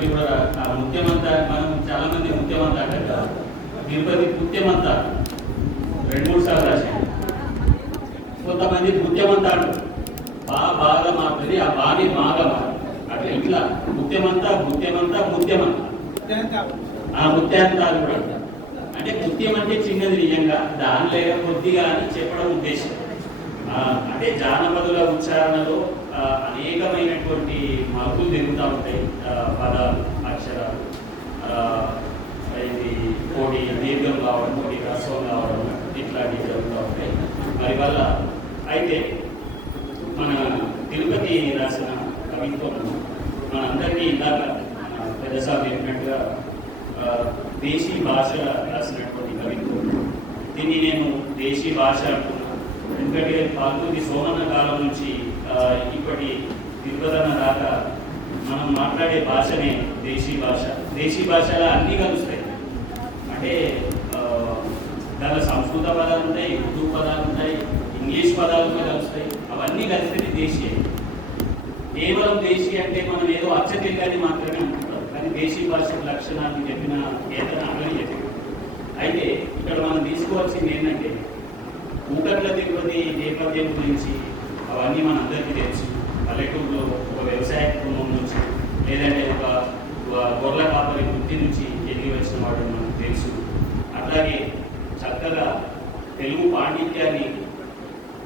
తిరుపతి కూడా ఆ మనం చాలా మంది ముత్యమంతా అంటారు కదా. తిరుపతి ముత్యమంతా రెండు మూడు సార్లు రాశాడు కొంతమంది ముత్యమంతా అంటారు బా బాగా మారుతుంది ఆ బాని బాగా మారుతుంది అట్లా ఇట్లా ముత్యమంతా ముత్యమంతా ముత్యమంతా ఆ ముత్యాంతాలు కూడా అంటారు. అంటే ముత్యం అంటే చిన్నది నిజంగా దానిలో కొద్దిగా అని చెప్పడం ఉద్దేశం. ఆ, అంటే జానపదుల ఉచ్చారణలో అనేకమైనటువంటి మార్పులు తిరుగుతూ ఉంటాయి పదాలు అక్షరాలు. ఇది కోటి దీర్ఘం కావడం కోటి రసం కావడం ఇట్లాంటివి జరుగుతూ ఉంటాయి. మరి వల్ల అయితే మన తిరుపతి రాసిన కవిత్వం మన అందరికీ ఇందాక మన చెప్పినట్టుగా దేశీ భాష రాసినటువంటి కవిత్వం. దీన్ని నేను దేశీ భాష అంటున్నాను ఎందుకంటే పాల్గొని సోమన్న కాలం నుంచి ఇప్పటి దిగ్వదన దాకా మనం మాట్లాడే భాషనే దేశీ భాష. దేశీ భాషలో అన్నీ కలుస్తాయి. అంటే దానిలో సంస్కృత పదాలు ఉంటాయి ఉర్దూ పదాలు ఉంటాయి ఇంగ్లీష్ పదాలు కూడా కలుస్తాయి. అవన్నీ కలిస్తే దేశీయ కేవలం దేశీ అంటే మనం ఏదో అచ్చ తెలుగని మాత్రమే అనుకుంటాం. కానీ దేశీ భాష లక్షణాన్ని చెప్పిన కేతన అమలు చెప్పింది అయితే ఇక్కడ మనం తీసుకోవాల్సింది ఏంటంటే ఊకట్ల తిరుపతి నేపథ్యం గురించి అవన్నీ మనందరికీ తెలుసు. పల్లెటూరులో ఒక వ్యవసాయ కుటుంబం నుంచి లేదంటే ఒక గొర్రెల కాపరి వృత్తి నుంచి ఎదిగి వచ్చిన వాడు మనకు తెలుసు. అట్లాగే చక్కగా తెలుగు పాండిత్యాన్ని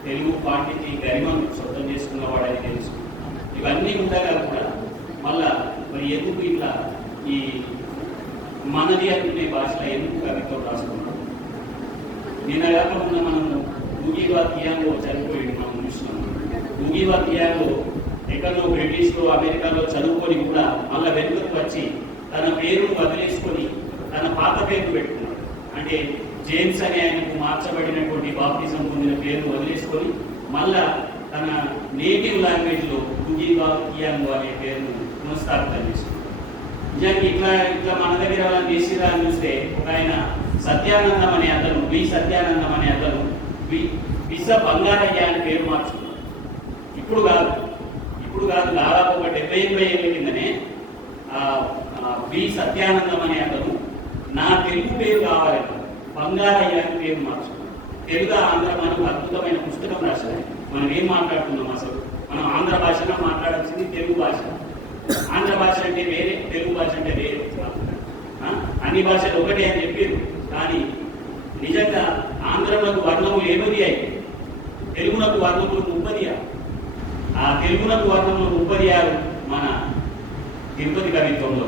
తెలుగు పాండిత్య గరిమను సొంతం చేసుకున్న వాడని తెలుసు. ఇవన్నీ ఉండగా కూడా మళ్ళా మరి ఎందుకు ఇట్లా ఈ మనది అనుకునే భాషలో ఎందుకు కవిత్వం రాసుకున్నాం నిన్న కాక మనము గూగివా కియాంగో చనిపోయి గూగివా ఎక్కడో బ్రిటిష్లో అమెరికాలో చదువుకొని కూడా మళ్ళీ వెనుకకు వచ్చి తన పేరును వదిలేసుకొని తన పాత పేరు పెట్టుకున్నాడు అంటే జేమ్స్ అనే ఆయనకు మార్చబడినటువంటి బాప్తిజం పొందిన పేరు వదిలేసుకొని మళ్ళా తన నేటివ్ లాంగ్వేజ్లో గుగివా కియాంగో అనే పేరును పునఃస్థాపితం చేసుకున్నాడు నిజానికి ఇట్లా ఇట్లా మన దగ్గర వాళ్ళని చేసిరా అని చూస్తే ఒక ఆయన సత్యానందం అనే అతను వి సత్యానందం అనే అతను వి విస బంగారయ్య అని పేరు మార్చుకున్నాడు ఇప్పుడు కాదు. ఇప్పుడు కాదు దాదాపు ఒక డెబ్బై ఎనభై ఏళ్ళ కిందనే బి సత్యానందం అనే అతను నా తెలుగు పేరు కావాలి బంగారయ్య అని పేరు మార్చుకున్నాను తెలుగు ఆంధ్ర మనకు అద్భుతమైన పుస్తకం రాశారు మనం ఏం మాట్లాడుతున్నాం అసలు? మనం ఆంధ్ర భాషలో మాట్లాడాల్సింది తెలుగు భాష. ఆంధ్ర భాష అంటే వేరే తెలుగు భాష అంటే వేరే. అన్ని భాషలు ఒకటే అని చెప్పారు. కానీ నిజంగా ఆంధ్రములకు వర్ణములు ఏమది అయి తెలుగునకు వర్ణములు ముప్పది ఆ తెలుగులకు వర్ణములు ముప్పది ఆరు మన తిరుపతి కవిత్వంలో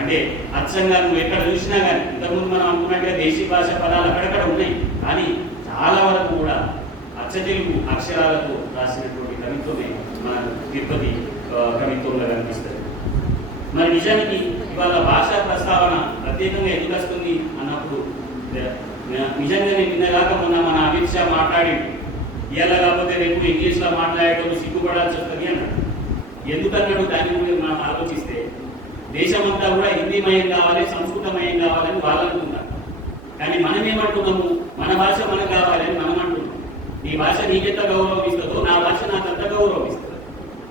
అంటే అచ్చంగా నువ్వు ఎక్కడ చూసినా కానీ ఇంతకుముందు మనం అనుకున్నట్టుగా దేశీ భాష పదాలు అక్కడక్కడ ఉన్నాయి. కానీ చాలా వరకు కూడా అచ్చ తెలుగు అక్షరాలతో రాసినటువంటి కవిత్వమే మన తిరుపతి కవిత్వంలో కనిపిస్తుంది. మరి నిజానికి ఇవాళ భాషా ప్రస్తావన ప్రత్యేకంగా ఎందుకు వస్తుంది అన్నప్పుడు నిజంగా నేను నిన్నగాక మొన్న మన అమిత్ షా మాట్లాడి ఇలా కాకపోతే రేపు ఇంగ్లీష్లో మాట్లాడటం సిగ్గుపడాల్సి వస్తుంది అన్నాడు. ఎందుకన్నాడు? దాని గురించి మనం ఆలోచిస్తే దేశమంతా కూడా హిందీమయం కావాలి సంస్కృతమయం కావాలని వాళ్ళు అనుకుంటారు. కానీ మనం ఏమంటున్నాము? మన భాష మనకు కావాలని మనం అంటున్నాం. నీ భాష నీకెంత గౌరవం ఇస్తుందో నా భాష నాకంత అంత గౌరవం ఇస్తుంది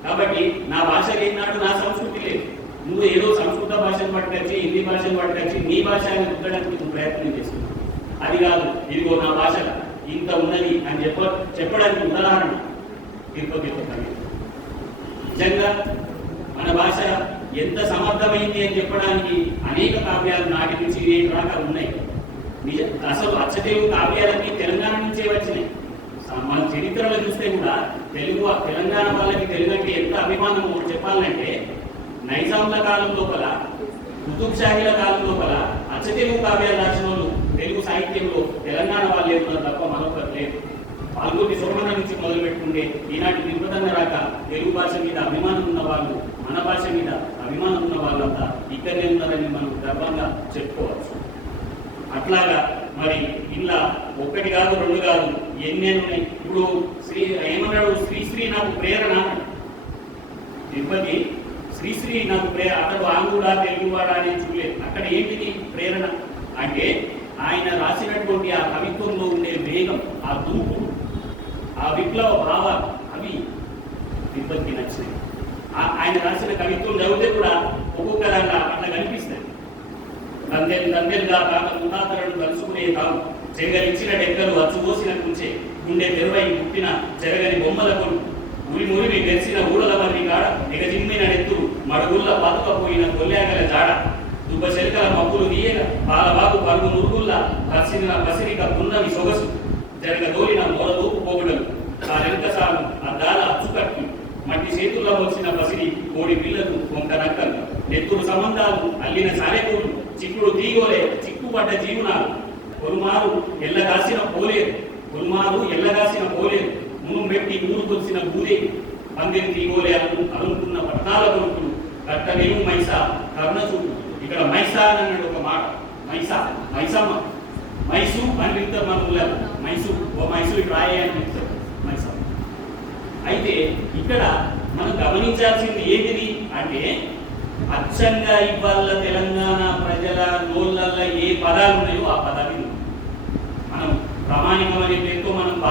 కాబట్టి నా భాష లేనాడు నా సంస్కృతి లేదు. నువ్వు ఏదో సంస్కృత భాషను పట్టుకొచ్చి హిందీ భాషను పట్టుకొచ్చి నీ భాష అని రుద్దడానికి నువ్వు ప్రయత్నం చేస్తున్నావు. అది కాదు ఇదిగో నా భాష. ఇంత ఉన్నది అని చెప్ప చెప్పడానికి ఉదాహరణ తిరుపతి నిజంగా మన భాష ఎంత సమర్థమైంది అని చెప్పడానికి అనేక కావ్యాలు నాటి నుంచి నేటి ఉన్నాయి. నిజ అసలు అచ్చతెలుగు కావ్యాలన్నీ తెలంగాణ నుంచే వచ్చినాయి. మన చరిత్రలో చూస్తే కూడా తెలుగు తెలంగాణ వాళ్ళకి తెలుగు అంటే ఎంత అభిమానం చెప్పాలంటే నైజాంల కాలం లోపల కుతుబ్ షాహీల కాలం లోపల అచ్చ తెలుగు కావ్యాలు రాసిన వాళ్ళు తెలుగు సాహిత్యంలో తెలంగాణ వాళ్ళు తప్ప మరొకరు లేదు. పాల్గొని సోమన నుంచి మొదలు పెట్టుకుంటే ఈనాటి తిరుపతంగా రాక తెలుగు భాష మీద అభిమానం ఉన్న వాళ్ళు మన భాష మీద అభిమానం ఉన్న వాళ్ళంతా ఇక్కడనే ఉన్నారని మనం గర్వంగా చెప్పుకోవచ్చు. అట్లాగా మరి ఇలా ఒక్కటి కాదు రెండు కాదు ఎన్నెన్ని ఇప్పుడు శ్రీ ఏమన్నాడు? శ్రీశ్రీ నాకు ప్రేరణ. తిరుపతి శ్రీశ్రీ నాకు ప్రే అతడు ఆంగ్లుడా తెలుగువాడా అని చూడలేదు. అక్కడ ఏంటిది ప్రేరణ? అంటే ఆయన రాసినటువంటి ఆ కవిత్వంలో ఉండే వేగం ఆ దూకుడు ఆ విప్లవ భావాలు అవి తిరుపతికి నచ్చినాయి. ఆ- ఆయన రాసిన కవిత్వం చదివితే కూడా ఒక్కొక్క దాంట్లో అట్లా కనిపిస్తుంది తందెలు తందెలుగా కాక ముఠాతలను కలుసుకునే కాదు చెగలిచ్చిన డెక్కలు అచ్చుకోసిన కుంచే గుండె తెరువై పుట్టిన చెరగని బొమ్మల కొను ఉరి మురిమి మెరిసిన ఊడల మర్రి కాడ నిగజిమ్మిన నెత్తురు మడుగుళ్ళ పాతుకపోయిన కొల్లాగల జాడ. దుబ్బ చెలకల మబ్బులు నీయగ పాలబాబు పరుగు మురుగుల్లా పసిరిన పసిరిక పున్నమి సొగసు జరగ దోలిన మూలదూపు పోగుడలు ఆ సాగు అద్దాల అచ్చుకట్టు మట్టి చేతుల్లో వచ్చిన పసిరి కోడి పిల్లకు కొంక నక్కలు. ఎత్తులు సంబంధాలు అల్లిన సాలెకూలు చిక్కుడు తీగోలే చిక్కుపడ్డ జీవనాలు. కొలుమారు ఎల్లగాసిన పోలేరు కొలుమారు ఎల్లగాసిన పోలేరు మును పెట్టి కొలిసిన బూదే పందిరి తీగోలే అను అనుకున్న పట్టాల కొడుకులు కట్టనేము మైసా కర్ణ చూపు ఇక్కడ మైసా అని అన్నాడు ఒక మాట. మైసా మైసమ్మ. మైసు అని పిలుస్తారు మన ఊళ్ళో. మైసు. ఓ మైసు ఇటు రాయే అని పిలుస్తారు. మైసమ్మ. అయితే ఇక్కడ మనం గమనించాల్సింది ఏంటిది? అంటే అచ్చంగా ఇవాళ తెలంగాణ ప్రజల నోళ్ళల్లో ఏ పదాలు ఉన్నాయో ఆ పదాలు మనం ప్రామాణికం అనే పేరుతో మనం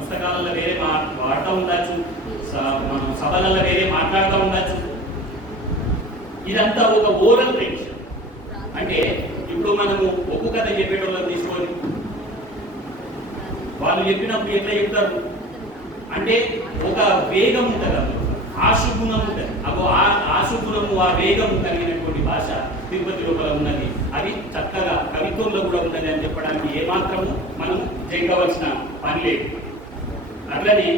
పుస్తకాలలో వేరే మా వాడుతూ ఉండొచ్చు. స- మనం సభలలో వేరే మాట్లాడుతూ ఉండొచ్చు. ఇదంతా ఒక ఓరల్ ట్రెడిషన్ అంటే ఇప్పుడు మనము ఒక్కొక్క కథ చెప్పేటోళ్ళని తీసుకొని వాళ్ళు చెప్పినప్పుడు ఎట్లా చెప్తారు? అంటే ఒక వేగం ఉంటుంది అందులో. ఆశుగుణం ఉంటుంది. అగో ఆ ఆశుగుణము ఆ వేగం కలిగినటువంటి భాష తిరుపతి లోపల ఉన్నది. అది చక్కగా కవిత్వంలో కూడా ఉన్నది అని చెప్పడానికి ఏమాత్రము మనం జంగవలసిన పని లేదు. అట్లనే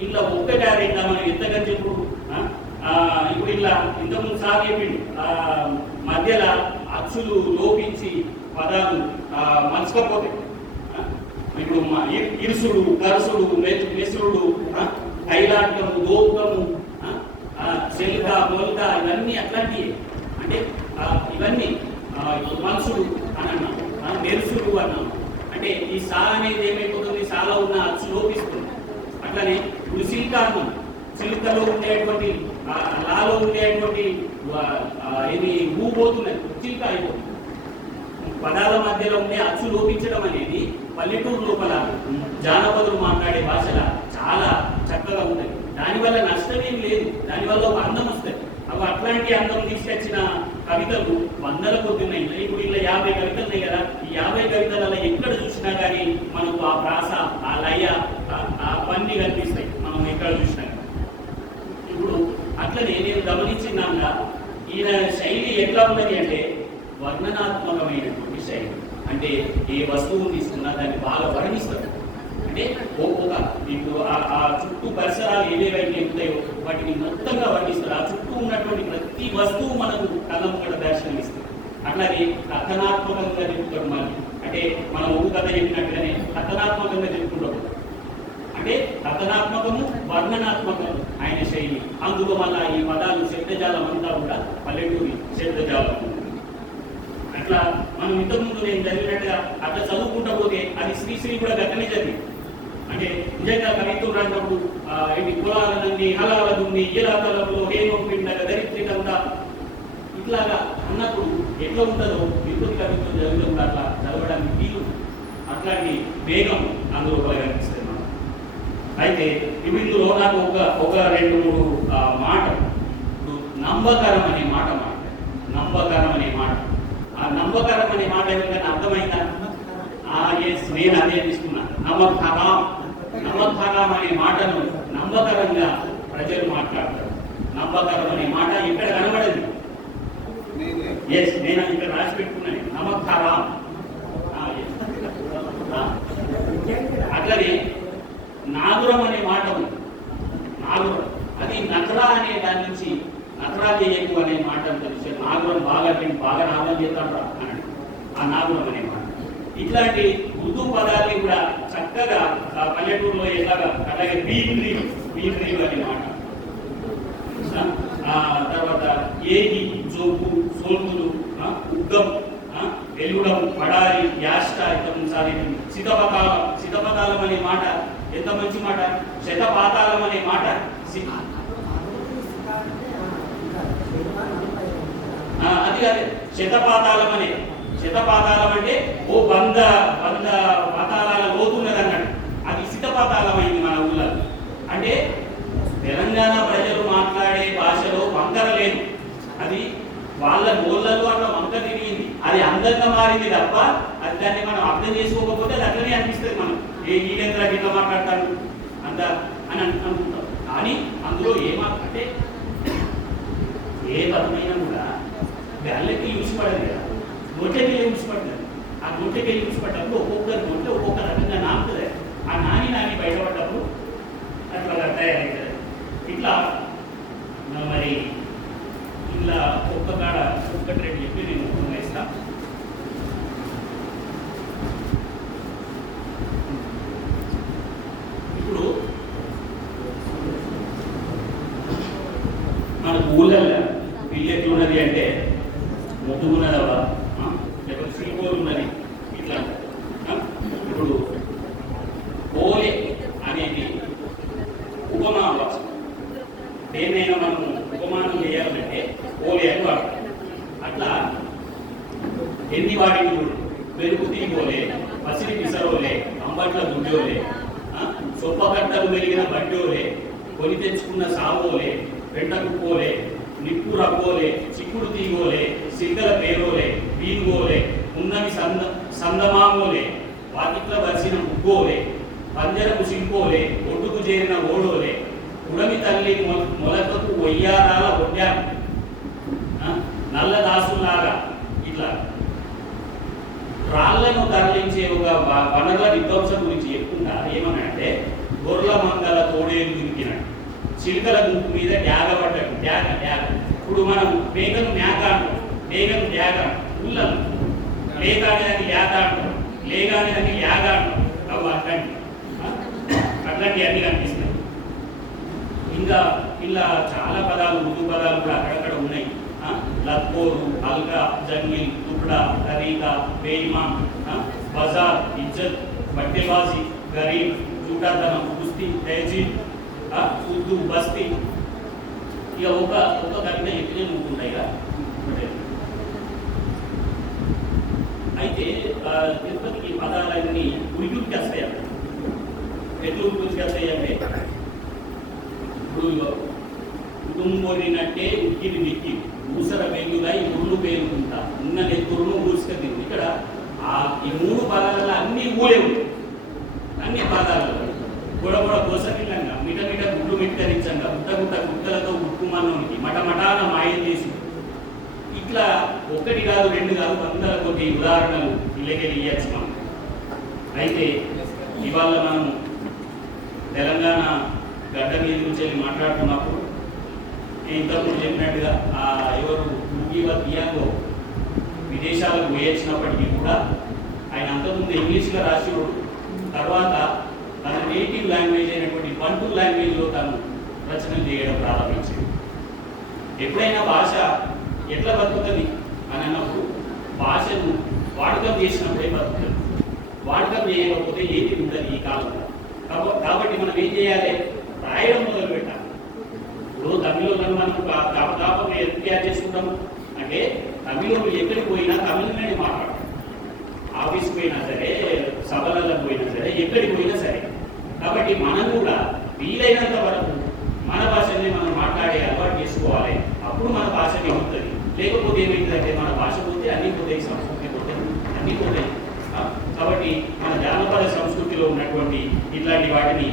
ఇలా ఒక్కటే మనం ఎంతగా చెప్పుడు ఆ? ఇప్పుడు ఇలా ఇంతకుముందు సార్ చెప్పిండు ఆ, మధ్యలో అచ్చులు లోపించి పదాలు ఆ, మలుచుకపోతాయి ఇప్పుడు ఇరుసుడు కరుసుడు మె- మెసుడు కైలాటము దోపము చెల్లిక మొలిక ఇవన్నీ అట్లాంటివి అంటే ఇవన్నీ మనుషుడు అని అన్నాం మెరుసుడు అన్నాం. అంటే ఈ సా అనేది ఏమైపోతుంది? సాలో ఉన్న అచ్చు లోపిస్తుంది. అట్లనే ఇప్పుడు చిలుకలో ఉండేటువంటి ఆ, లాలో ఉండేటువంటి ఆ, ఆ, ఇది చిల్క అయిపోతుంది. పదాల మధ్యలో ఉండే అచ్చు లోపించడం అనేది పల్లెటూరు లోపల జానపదులు మాట్లాడే భాషల చాలా చక్కగా ఉన్నాయి దానివల్ల నష్టమేం లేదు. దానివల్ల ఒక అందం వస్తుంది. అవి అట్లాంటి అందం తీసుకొచ్చిన కవితలు వందల కొద్ది ఉన్నాయి. ఇప్పుడు ఇలా యాభై కవితలు ఉన్నాయి కదా. ఈ యాభై కవితలలో ఎక్కడ చూసినా కానీ మనకు ఆ ప్రాస ఆ లయ ఆ- పన్ని కనిపిస్తుంది మనం ఎక్కడ చూసినా కానీ. ఇప్పుడు అట్లనే నేను గమనించినాక ఈయన శైలి ఎట్లా ఉన్నది అంటే వర్ణనాత్మకమైనటువంటి శైలి. అంటే ఏ వస్తువు తీసుకున్నా దాన్ని బాగా వర్ణిస్తారు అంటే ఓ- ఒక ఇప్పుడు ఆ- చుట్టూ పరిసరాలు ఏవేవైతే ఉంటాయో వాటిని మొత్తంగా వర్ణిస్తారు ఆ చుట్టూ ఉన్నటువంటి ప్రతి వస్తువు మనకు కళ్ళముక్కడ దర్శనమిస్తుంది. అట్లాగే కథనాత్మకంగా చెప్తాడు మళ్ళీ. అంటే మనం ఊరు కథ చెప్పినట్టుగానే కథనాత్మకంగా చెప్పుకుంటాం. అంటే కథనాత్మకము వర్ణనాత్మకము. ఆయన శైలి. అందులో మళ్ళా ఈ పదాలు శబ్దజాలం అంతా కూడా పల్లెటూరి శబ్దజాలం. అట్లా మనం ఇంతకుముందు నేను చదివినట్టుగా అట్లా చదువుకుంటా పోతే అది శ్రీశ్రీ కూడా గట్టనే చదివి అంటే నిజంగా కవిత్వం రాసినప్పుడు ఆ, కులాలనుంది కులాల ఇలా తలపులో ఏమో పిండగా దరిద్రికంగా ఇట్లాగా అన్నప్పుడు ఎట్లా ఉంటుందో విద్యుత్ కవిత్వం చదివినప్పుడు అట్లా చదవడానికి వీలు? అట్లాంటి వేగం అందులో కూడా అయితే ఇవి ఇందులో నాకు ఒక ఒక రెండు మూడు మాట. ఇప్పుడు నమ్మకరం అనే మాట మాట. నమ్మకరం అనే మాట. ఆ నమ్మకరం అనే మాట ఎవరికైనా అర్థమైందా? ఆ ఎస్ నేను అదే తీసుకున్నా నమ్మకరం నమ్మకరం అనే మాటను నమ్మకరంగా ప్రజలు మాట్లాడతారు. నమ్మకరం అనే మాట ఇక్కడ కనబడదు? ఎస్ నేను ఇక్కడ రాసి పెట్టుకున్నాను. నమ్మకరం అట్లనే నాగురం అనే మాట ఉంది. నాగురం. అది నకరా అనే దాని నుంచి నకరా చేయకు అనే మాట తెలిసే నాగురం బాగా నేను బాగా నాగం చేస్తాడు అన్నాడు. ఆ నాగురం అనే మాట. ఇట్లాంటి ఉర్దూ పదాలని కూడా చక్కగా ఆ పల్లెటూరులో ఎలాగా అలాగే బీమ్ రీవ్ రీవ్ అనే మాట. ఆ తర్వాత ఏగి జోపు సోల్పులు ఆ, ఉగ్గం వెలుగుడం పడాలి యాష్ట ఇంతకు సాధించడం శితపతాళం శితపతాళం అనే మాట ఎంత మంచి మాట? శతపాతాళం అనే మాట. సి- ఆ, అది కాదు. శతపాతాళం అనే. శతపాతాళం అంటే ఓ వంద వంద పాతాళాల లోతున్నది అన్నాడు అది శితపాతాళం అయింది మన ఊళ్ళో. అంటే తెలంగాణ ప్రజలు మాట్లాడే భాషలో వంకర లేదు. అది అందంగా మారింది తప్ప అది దాన్ని మనం అర్థం చేసుకోకపోతే అది అట్లనే అనిపిస్తుంది మనం ఏ ఈడెంద్ర ఇట్లా మాట్లాడతాను అంత అని అనుకుంటాం. కానీ అందులో ఏమంటే ఏ పదమైనా కూడా గాలికి యూస్ పడదు కదా. నోట్లకి యూస్ పడ్డారు ఆ నోట్లకి యూస్ పడ్డప్పుడు ఒక్కొక్కరి నోట్లో ఒక్కొక్క రకంగా నాకుతుంది ఆ నాని నాని బయటపడ్డప్పుడు అట్లా తయారవుతుంది ఇట్లా మరి ఇట్లా ఒక్క కాడ ఒక్కటి రెండు చెప్పి నేను వేస్తాను ఇప్పుడు మన ఊళ్ళల్లో బిల్లు ఎట్లున్నది అంటే ముద్దుకున్నదవా లేకపోతే శ్రీకోలు ఉన్నది ఇట్లా ఇప్పుడు పోలే అనేది ఉపమానం దేన్నైనా మనం ఉపమానం చేయాలంటే పోలే అని వాడతాం. అట్లా ఎన్ని వాటిని చూడు? వెలుగు తీగోలే పసిరి పిసరోలే అంబట్ల గుడ్డోలే ఆ? సొప్ప కట్టలు మెలిగిన బడ్డోలే కొని తెచ్చుకున్న సావోలే వెంటకు పోలే నిప్పుర పోలే చిక్కుడు తీగోలే సిగ్గల పేరోలే వీంగోలే ఉన్నవి సంద సందమామోలే వాకిట్ల వరిసిన ముగ్గోలే పంజరపు సింకోలే ఒడ్డుకు చేరిన ఓడోలే ఉడమి తల్లి మొలకకు వయ్యారాల ఒడ్డాను నల్ల దాసులాగా ఇట్లా. రాళ్ళను తరలించే ఒక వ- వనరుల విధ్వంసం గురించి చెప్పుకుంటా ఏమనంటే గొర్రెల మంగళ తోడేలు దిగినట్టు చిలుకల గుంపు మీద డ్యాగ పడ్డాడు డ్యాగ డ్యాగ ఇప్పుడు మనం మేకను మేక అంటాం. మేకను డ్యాగ పుల్లను లేకాని దాన్ని యాగ అంటాం. లేగాని దాన్ని యాగ అంటాం. అట్లాంటి. అట్లాంటివి అన్ని కనిపిస్తాయి ఇంకా ఇలా చాలా పదాలు ఉర్దూ పదాలు కూడా అక్కడక్కడ ఉన్నాయి. ఆ, లక్కోరు అల్గా జంగిల్ టుక్డా తరీకా బేయిమా బజార్ ఇజ్జత్ బట్టెబాజీ గరీబ్ చూటాతనం కుస్తీ తేజీ ఉర్దూ బస్తీ ఇక ఒక ఒక కవిత ఎట్లనే ఉంటుంటాయి కదా. అయితే తిరుపతికి పదాలన్నీ ఉయ్యూరికి వస్తాయి అక్కడ. ఎట్లు వస్తాయి అంటే ఇప్పుడు కుటుంబొరినట్టే ఉక్కిరి నిక్కి ఊసర వెలుగుగా ఈ ముళ్ళు పేరుకుంటా ఉన్న నెత్తురును ఊసుక ఇక్కడ ఆ ఈ మూడు పదాలలో అన్ని ఊలే అన్ని పదాలలో. గొడవ గోసకిల్లంగా మిట మిట గుడ్లు మిట్టరించంగా గుట్ట గుట్ట గుట్టలతో ఉక్కుమన్నోనికి మట మటాన మాయం చేసి ఇట్లా ఒకటి కాదు రెండు కాదు వందల కొద్ది ఉదాహరణలు ఇళ్ళకెళ్ళి ఇవ్వచ్చు మనం అయితే ఇవాళ మనం తెలంగాణ గడ్డ మీద నుంచి వెళ్ళి మాట్లాడుతున్నప్పుడు నేను ఇంతకుముందు చెప్పినట్టుగా ఆ ఎవరు ముగివ విదేశాలకు పోయొచ్చినప్పటికీ కూడా ఆయన అంతకుముందు ఇంగ్లీష్లో రాసిడు. తర్వాత తన నేటివ్ లాంగ్వేజ్ అయినటువంటి బంటు లాంగ్వేజ్లో తను రచనలు చేయడం ప్రారంభించింది. ఎప్పుడైనా భాష ఎట్లా బతుకుతుంది? అని అన్నప్పుడు భాషను వాడకం చేసినప్పుడే బతుకుతుంది వాడకం చేయకపోతే ఏది ఉండదు ఈ కాలంలో. కాబట్టి మనం ఏం చేయాలి? రాయడం మొదలు పెట్టాలి ఇప్పుడు తమిళంలో మనం దాపదాపం తయారు చేసుకుంటాము అంటే తమిళంలో ఎక్కడికి పోయినా తమిళంలోనే మాట్లాడతాం ఆఫీస్కి పోయినా సరే సభలలో పోయినా సరే ఎక్కడికి పోయినా సరే. కాబట్టి మనం కూడా వీలైనంత వరకు మన భాషని మనం మాట్లాడే అలవాటు చేసుకోవాలి అప్పుడు మన భాష ఉంటుంది లేకపోతే ఏమైందంటే మన భాష పోతే అన్ని పోతాయి సంస్కృతి పోతాయి అన్ని పోతాయి ఆ, కాబట్టి మన జానపద సంస్కృతిలో ఉన్నటువంటి ఇట్లాంటి వాటిని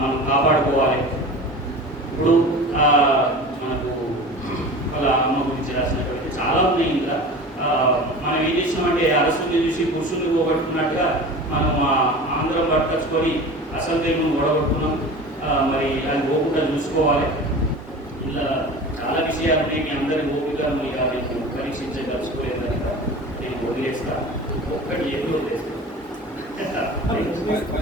మనం కాపాడుకోవాలి. ఇప్పుడు మనకు వాళ్ళ అమ్మ గురించి రాసినటువంటి చాలా ఉన్నాయి ఇంకా మనం ఏం చేసినామంటే అరసుని చూసి పురుషుల్ని పోగొట్టుకున్నట్టుగా మనం ఆంధ్రం పట్టుకొచ్చుకొని అసలు తెలుగును ఓడగొట్టుకున్నాం. మరి అది పోకుండా చూసుకోవాలి. ఇలా చాలా విషయాలు ఉన్నాయి. మీ అందరి ఓపిక ఇక నేను పరీక్షించదలుచుకోలేదు. కనుక నేను వదిలేస్తా. ఒక్కటి ఎదురు వదిలేస్తాను